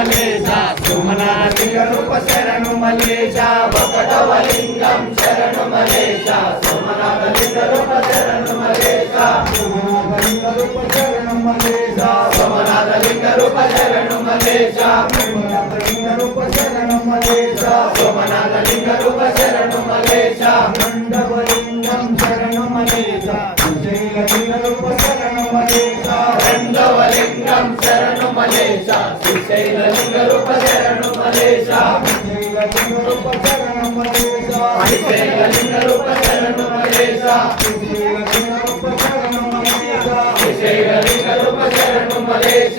లింగం శరణు మలేజా సుమనాలింగ రూప శరణు మలేజా ఒకటవ లింగం శరణు మలేశ సుమనాథ లింగ రూప శరణు మలేజా సోమనాథ రూప శరణు మలేజా సోమనాథ రూప శరణు మలేజా రెండవ లింగం శరణు మలేశ శ్రీశైల లింగ రూప శరణు మలేశ శ్రీశైల లింగ రూప శరణు మలేశ శ్రీశైల లింగ రూప శరణు మలేశ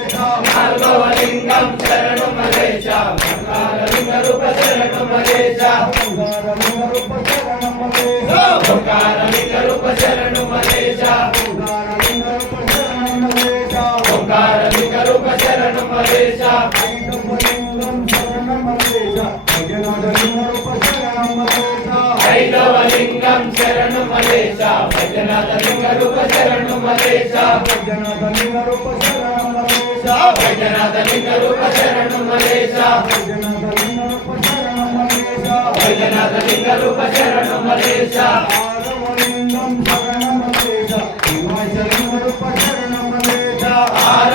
ఐదవ లింగం శరణు మలేశ వైద్యనాథ లింగ రూప శరణు మలేశ వైద్యనాథ లింగ రూప శరణు మలేశ వైద్యనాథ లింగ రూప శరణు మలేశ ఆరవ లింగం శరణు మలేశ విమేశ్వర లింగ రూప శరణు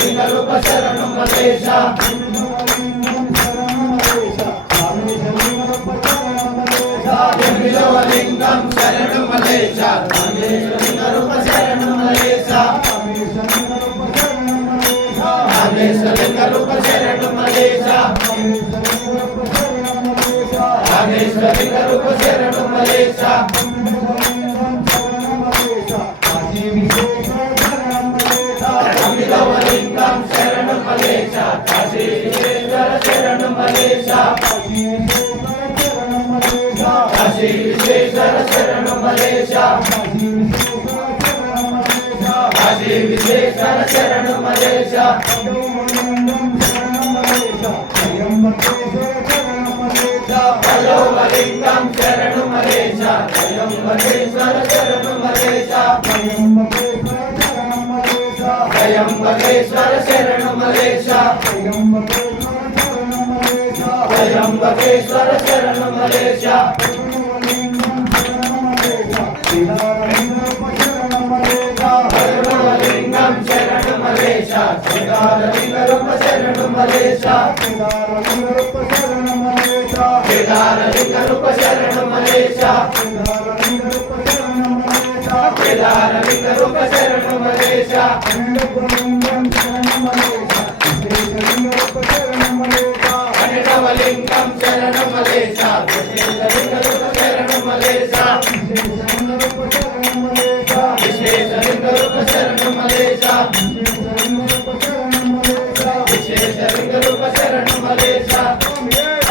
లింగ రూప శరణు మలేశ ఎనిమిదవ లింగం శరణు మలేశ నాగేశ లింగ రూప శరణు మలేశ నాగేశ లింగ రూప శరణు మలేశ నాగేశ లింగ రూప శరణు మలేశ శరణు మలేశ పదవ లింగం శరణు మలేశ మలేశ్వర శరణు మలేశ త్రయంబకేశ్వర శరణు మలేశ మలేశ్వర శరణు మలేశ శరణు మలేశ కేదార లింగ రూప శరణు మలేశ కేదార లింగ రూప శరణు మలేశ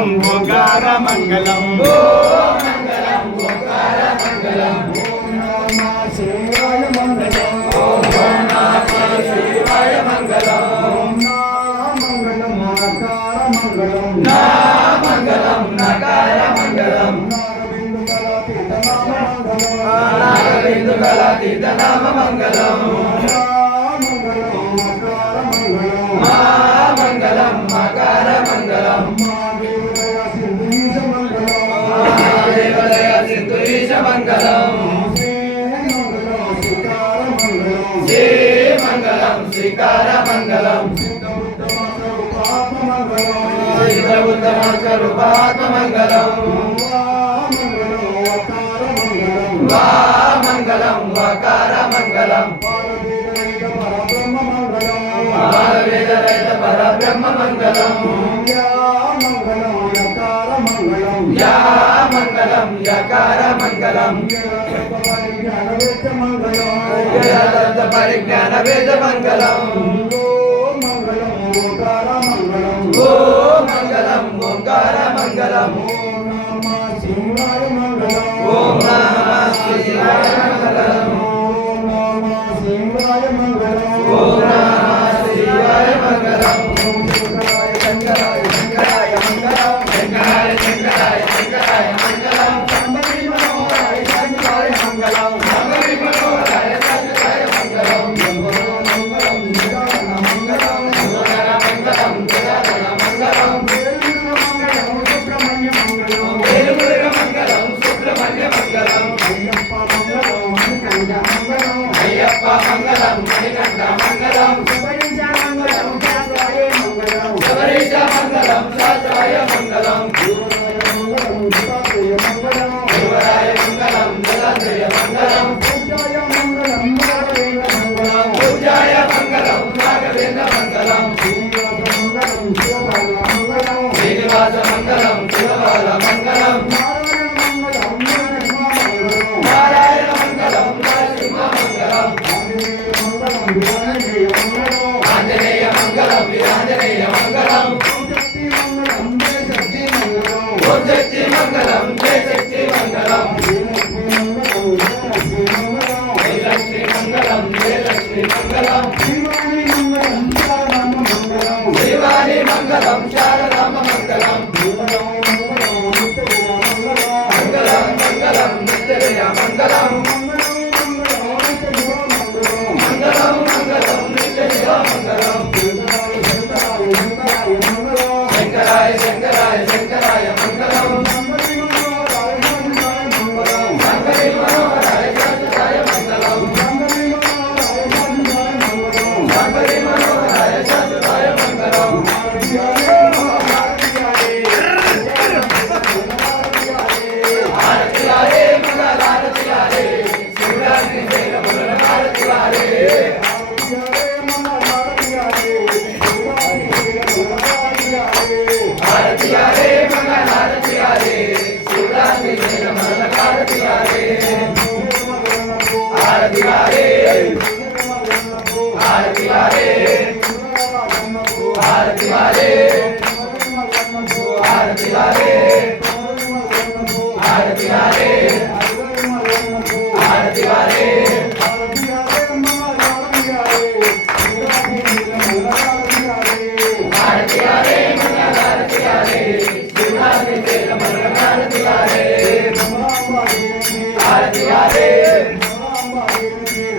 మంగళం ఓంకార మంగళం. మంగళం. మంగళం. మంగళం. శ్రీకార మంగళం మంగళం వా మంగళం వకార మంగళం వేద మంగళం యా మంగళం యకార మంగళం మంగళం విద్యానంద పరిజ్ఞాన వేద మంగళం మంగళం ఓంకార మంగళం ఓ మంగళం ఓంకార మంగళం ఓం cada um deu.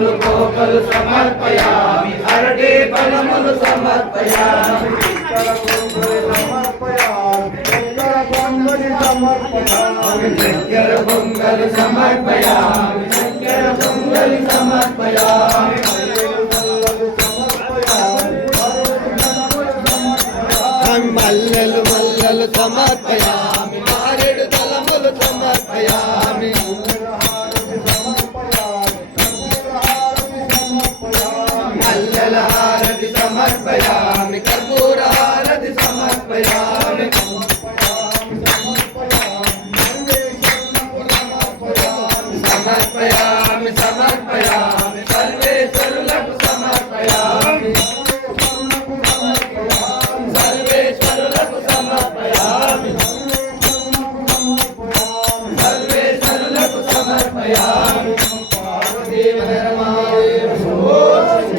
బలములు కోకలు సమర్పయామి. అరటి బలములు సమర్పయామి. చక్కెర పొంగలు సమర్పయామి. చక్కెర పొంగలి సమర్పయామి. మల్లెలు మల్లెలు సమర్పయామి. మారేడు తలములు సమర్పయామి.